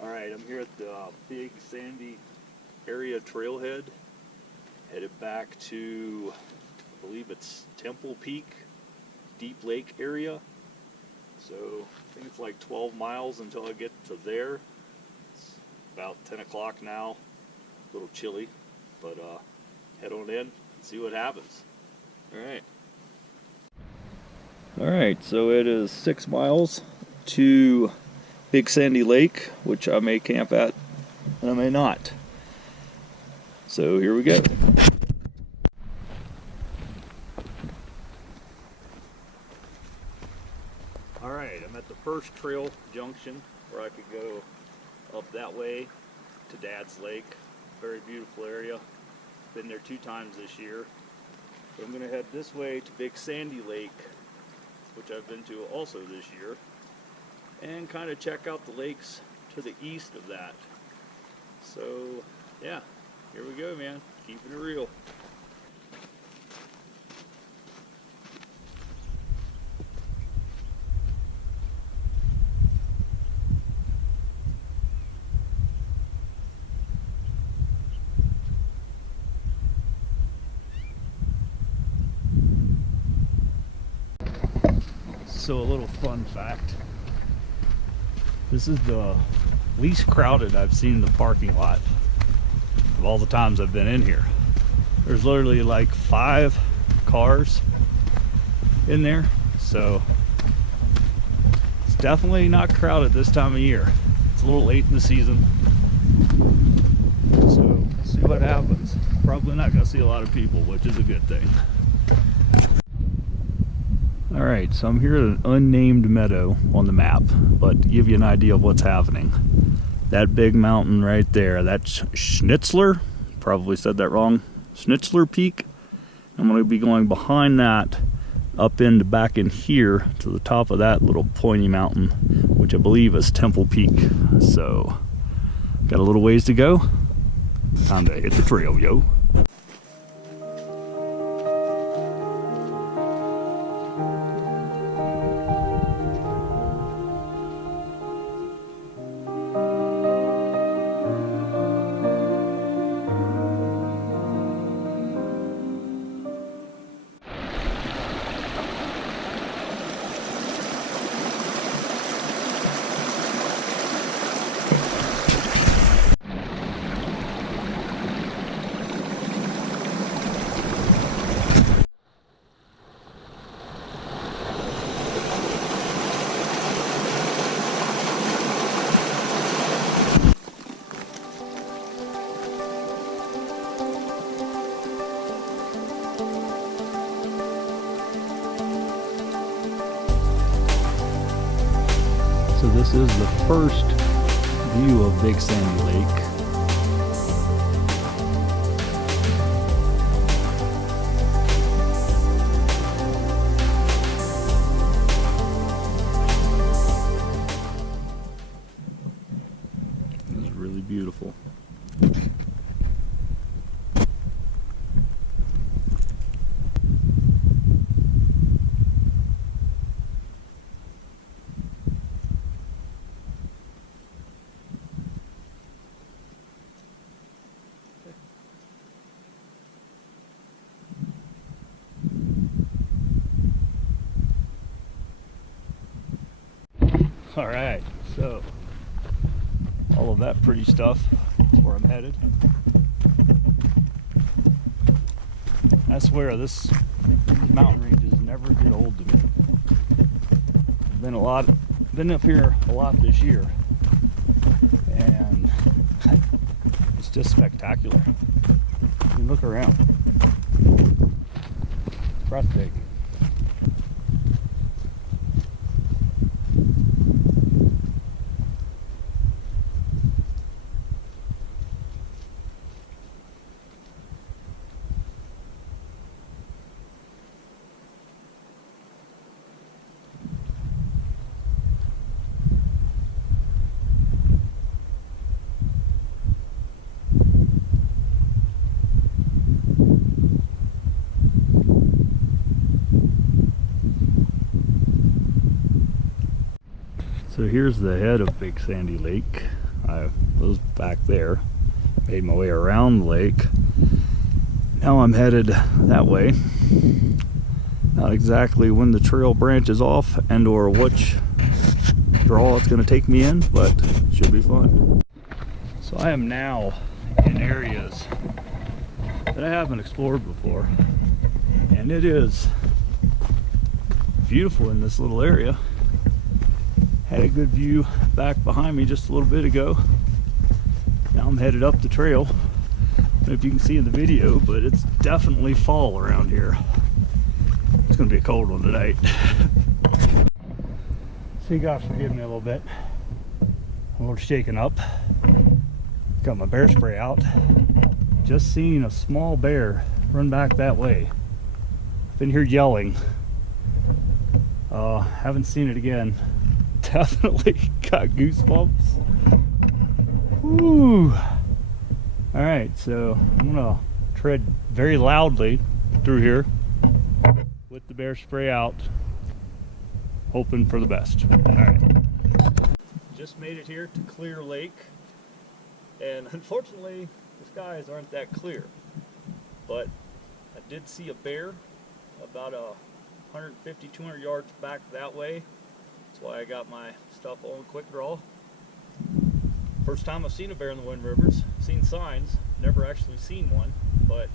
Alright, I'm here at the Big Sandy Area Trailhead, headed back to, I believe it's Temple Peak, Deep Lake area. So I think it's like 12 miles until I get to there. It's about 10 o'clock now, a little chilly, but head on in and see what happens. Alright. Alright, so it is 6 miles to Big Sandy Lake, which I may camp at and I may not. So here we go. Alright, I'm at the first trail junction where I could go up that way to Dad's Lake. Very beautiful area. Been there 2 times this year. So I'm going to head this way to Big Sandy Lake, which I've been to also this year, and kind of check out the lakes to the east of that. So yeah, here we go, man, keeping it real. So a little fun fact, this is the least crowded I've seen the parking lot of all the times I've been in here. There's literally like 5 cars in there, so it's definitely not crowded this time of year. It's a little late in the season, so we'll see what happens. Probably not going to see a lot of people, which is a good thing. Alright, so I'm here at an unnamed meadow on the map, but to give you an idea of what's happening, that big mountain right there, that's Schnitzler, probably said that wrong, Schnitzler Peak. I'm going to be going behind that up into back in here to the top of that little pointy mountain, which I believe is Temple Peak. So, got a little ways to go. Time to hit the trail, yo. So this is the first view of Big Sandy Lake. This is really beautiful. All right, so all of that pretty stuff is where I'm headed. I swear these mountain ranges never get old to me. I've been up here a lot this year, and it's just spectacular. You look around, breathtaking. So here's the head of Big Sandy Lake. I was back there, made my way around the lake. Now I'm headed that way. Not exactly when the trail branches off and or which draw it's going to take me in, but it should be fun. So I am now in areas that I haven't explored before, and it is beautiful in this little area. Had a good view back behind me just a little bit ago. Now I'm headed up the trail. I don't know if you can see in the video, but it's definitely fall around here. It's gonna be a cold one tonight. So you gotta forgive me a little bit. I'm a little shaken up. Got my bear spray out. Just seen a small bear run back that way. Been here yelling. Haven't seen it again. Definitely got goosebumps. Woo! Alright, so I'm gonna tread very loudly through here with the bear spray out, hoping for the best. Alright. Just made it here to Clear Lake, and unfortunately the skies aren't that clear, but I did see a bear about 150-200 yards back that way. That's why I got my stuff on quick draw. First time I've seen a bear in the Wind Rivers. Seen signs, never actually seen one, but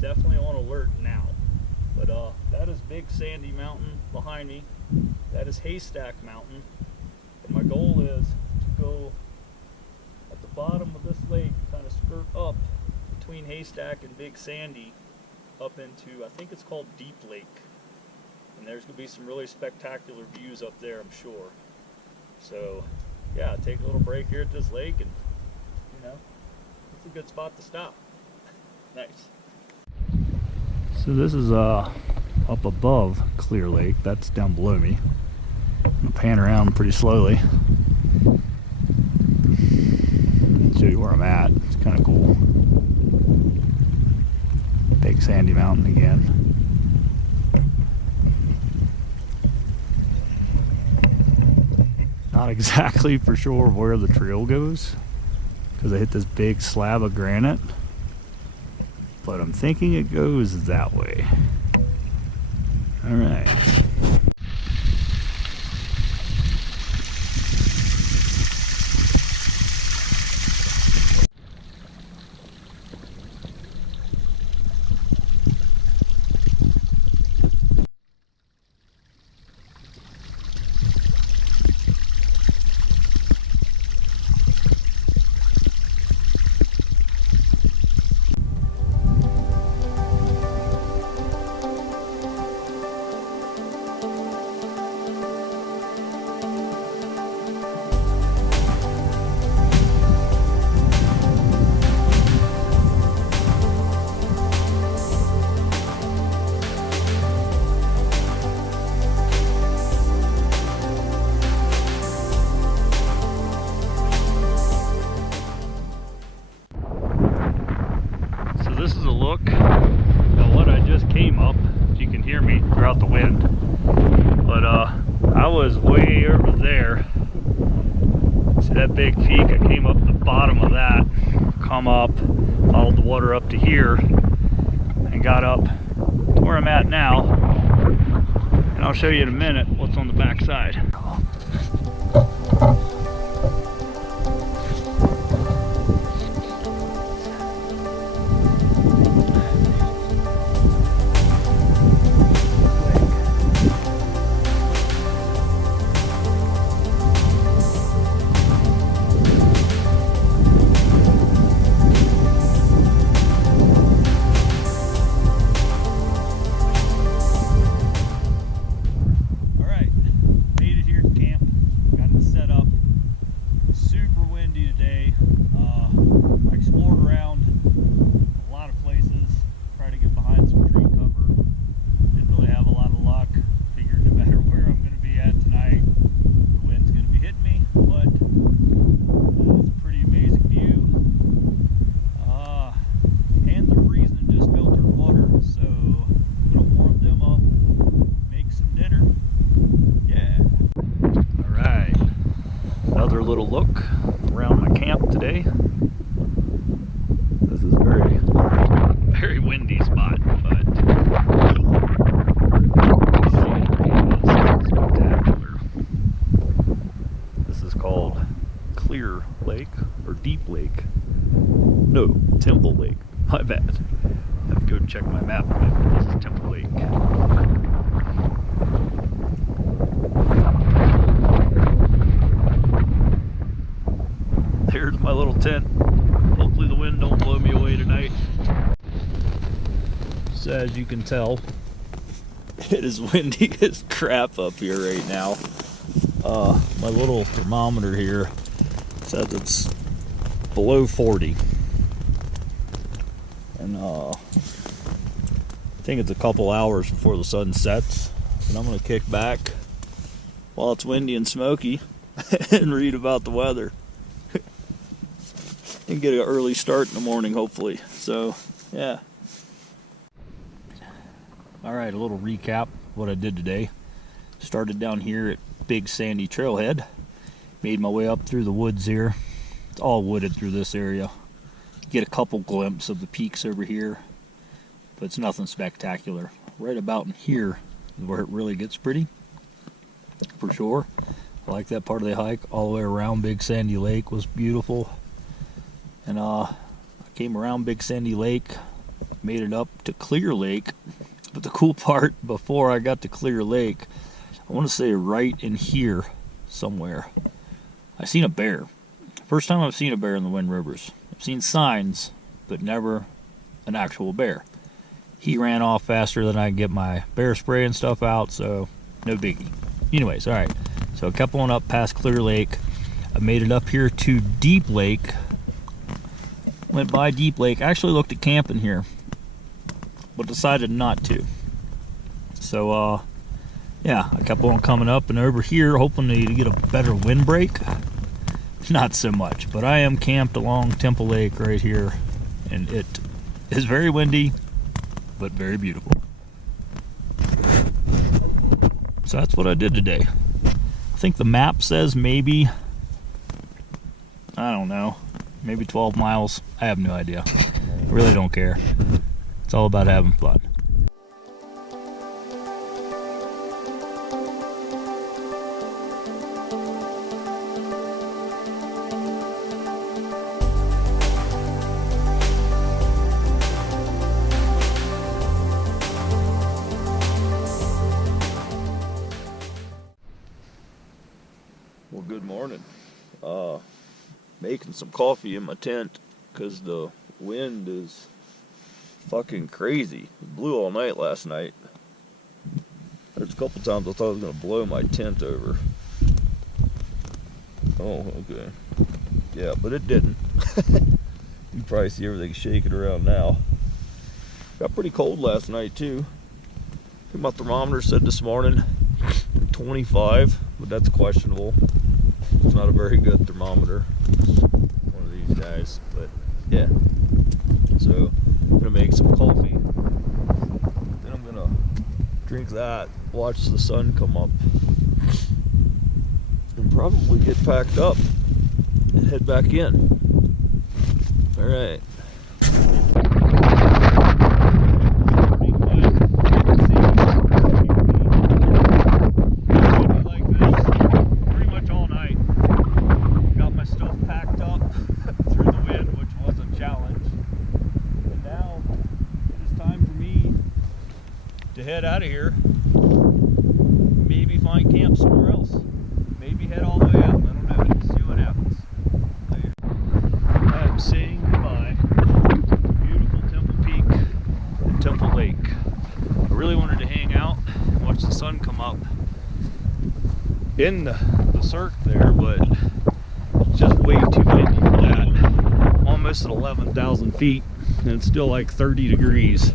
definitely on alert now. But that is Big Sandy Mountain behind me. That is Haystack Mountain. And my goal is to go at the bottom of this lake, kind of skirt up between Haystack and Big Sandy up into, I think it's called Deep Lake. And there's going to be some really spectacular views up there, I'm sure. So, yeah, take a little break here at this lake, and, you know, it's a good spot to stop. Nice. So this is up above Clear Lake. That's down below me. I'm going to pan around pretty slowly. Show you where I'm at. It's kind of cool. Big Sandy Mountain again. Not exactly for sure where the trail goes because I hit this big slab of granite, but I'm thinking it goes that way. All right. This is a look at what I just came up. If you can hear me throughout the wind, but I was way over there. See that big peak? I came up the bottom of that, come up, followed the water up to here, and got up to where I'm at now. And I'll show you in a minute what's on the back side. Here today. This is very windy spot, but spectacular. This is called Clear Lake or Deep Lake. No, Temple Lake. My bad. I have to go check my map. This is Temple Lake. There's my little tent. Hopefully the wind don't blow me away tonight. So as you can tell, it is windy as crap up here right now. My little thermometer here says it's below 40. And I think it's a couple hours before the sun sets. And I'm gonna kick back while it's windy and smoky and read about the weather. And get an early start in the morning, hopefully. So, yeah. Alright, a little recap of what I did today. Started down here at Big Sandy Trailhead. Made my way up through the woods here. It's all wooded through this area. Get a couple glimpses of the peaks over here, but it's nothing spectacular. Right about in here is where it really gets pretty, for sure. I like that part of the hike. All the way around Big Sandy Lake was beautiful. And I came around Big Sandy Lake, made it up to Clear Lake. But the cool part, before I got to Clear Lake, I want to say right in here somewhere, I seen a bear. First time I've seen a bear in the Wind Rivers. I've seen signs, but never an actual bear. He ran off faster than I could get my bear spray and stuff out, so no biggie. Anyways, alright. So I kept on up past Clear Lake. I made it up here to Deep Lake. Went by Deep Lake. Actually looked at camping here, but decided not to. So yeah, I kept on coming up and over here, hoping to get a better wind break. Not so much, but I am camped along Temple Lake right here, and it is very windy, but very beautiful. So that's what I did today. I think the map says maybe, I don't know, maybe 12 miles. I have no idea. I really don't care. It's all about having fun. Well, good morning. Making some coffee in my tent because the wind is fucking crazy. It blew all night last night. There's a couple times I thought it was going to blow my tent over. Oh, okay. Yeah, but it didn't. You can probably see everything shaking around now. Got pretty cold last night too. I think my thermometer said this morning 25, but that's questionable. It's not a very good thermometer. One of these guys, but yeah. So I'm gonna make some coffee. Then I'm gonna drink that, watch the sun come up, and probably get packed up and head back in. All right. Head out of here, maybe find camp somewhere else, maybe head all the way out. I don't know, just see what happens. I'm saying goodbye to beautiful Temple Peak and Temple Lake. I really wanted to hang out and watch the sun come up in the cirque there, but it's just way too windy for that. Almost at 11,000 feet and it's still like 30 degrees.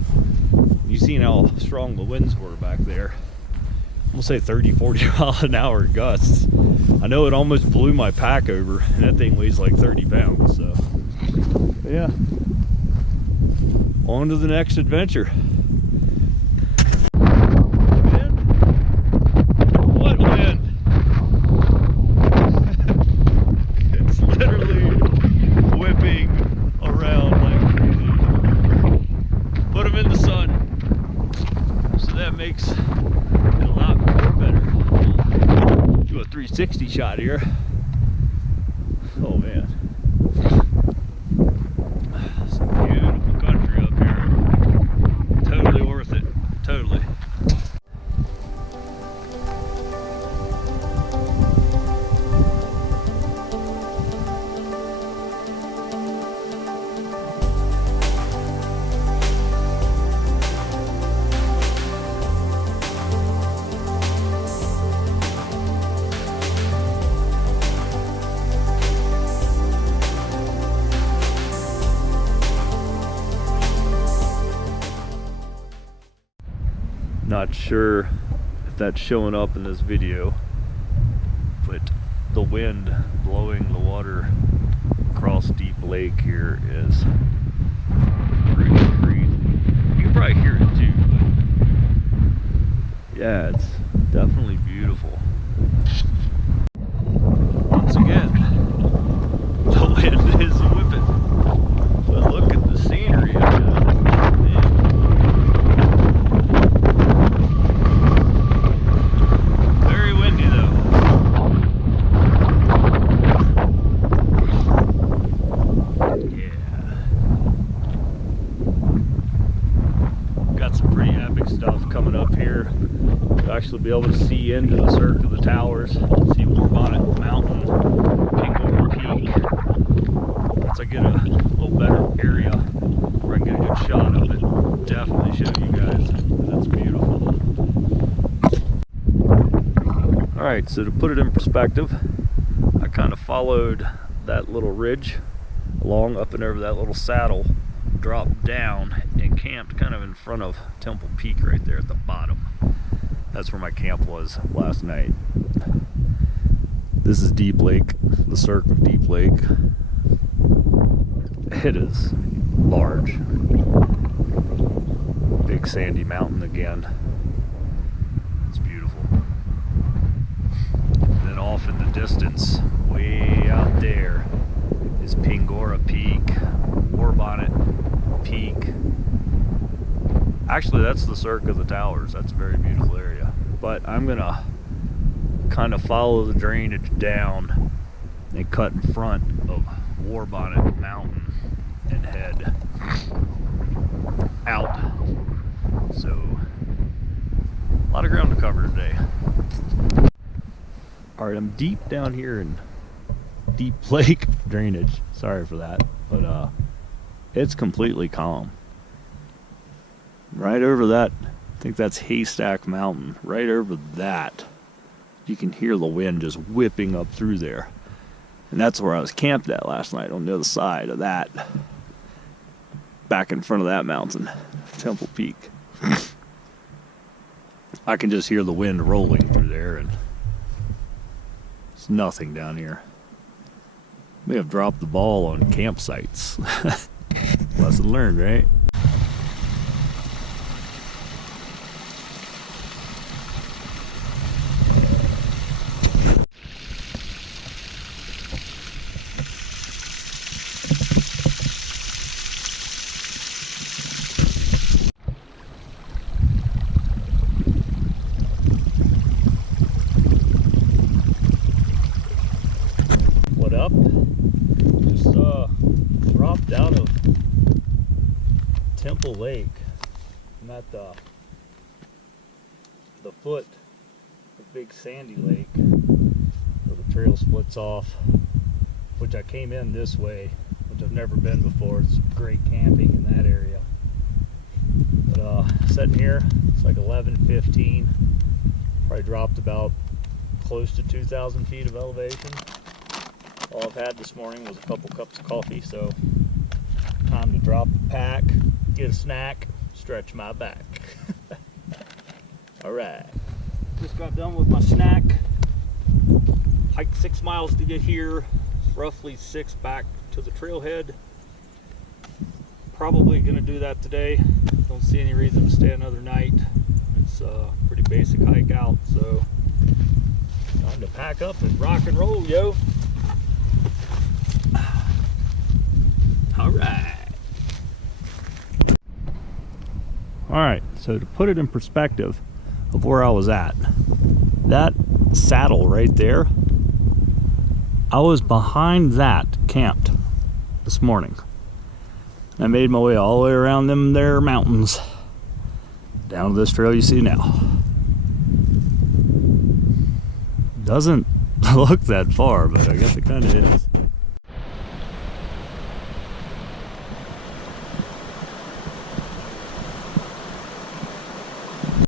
You seen how strong the winds were back there. I'm gonna say 30-40 mile an hour gusts. I know it almost blew my pack over, and that thing weighs like 30 pounds. So yeah, on to the next adventure. Wind? What wind? It's literally 360 shot here. Oh man. Some beautiful country up here. Totally worth it. Totally. Not sure if that's showing up in this video, but the wind blowing the water across Deep Lake here is pretty crazy. You can probably hear it too, but yeah, it's definitely beautiful. Once again, the wind is whipping, but look at the scenery. Actually be able to see into the cirque of the towers, see Warbonnet Mountain, Pingora Peak. Once I get a little better area where I can get a good shot of it, definitely show you guys. That's beautiful. Alright, so to put it in perspective, I kind of followed that little ridge along up and over that little saddle, dropped down and camped kind of in front of Temple Peak right there at the bottom. That's where my camp was last night. This is Deep Lake, the cirque of Deep Lake. It is large. Big sandy mountain again. It's beautiful. And then off in the distance, way out there, is Pingora Peak, Warbonnet Peak. Actually, that's the cirque of the towers. That's a very beautiful area. But I'm gonna kind of follow the drainage down and cut in front of Warbonnet Mountain and head out. So, a lot of ground to cover today. Alright, I'm deep down here in Deep Lake drainage. Sorry for that, but it's completely calm. Right over that, I think that's Haystack Mountain. Right over that, you can hear the wind just whipping up through there. And that's where I was camped at last night, on the other side of that. Back in front of that mountain, Temple Peak. I can just hear the wind rolling through there, and it's nothing down here. May have dropped the ball on campsites. Lesson learned, right? Up, just dropped out of Temple Lake. I'm at the foot of Big Sandy Lake where the trail splits off, which I came in this way, which I've never been before. It's great camping in that area. But sitting here, it's like 11:15. Probably dropped about close to 2,000 feet of elevation. All I've had this morning was a couple cups of coffee, so time to drop the pack, get a snack, stretch my back. Alright, just got done with my snack. Hiked 6 miles to get here, roughly 6 back to the trailhead. Probably going to do that today. Don't see any reason to stay another night. It's a pretty basic hike out, so time to pack up and rock and roll, yo. Alright, so to put it in perspective of where I was at, that saddle right there I was behind that camped this morning. I made my way all the way around them there mountains down to this trail you see now. Doesn't look that far, but I guess it kind of is.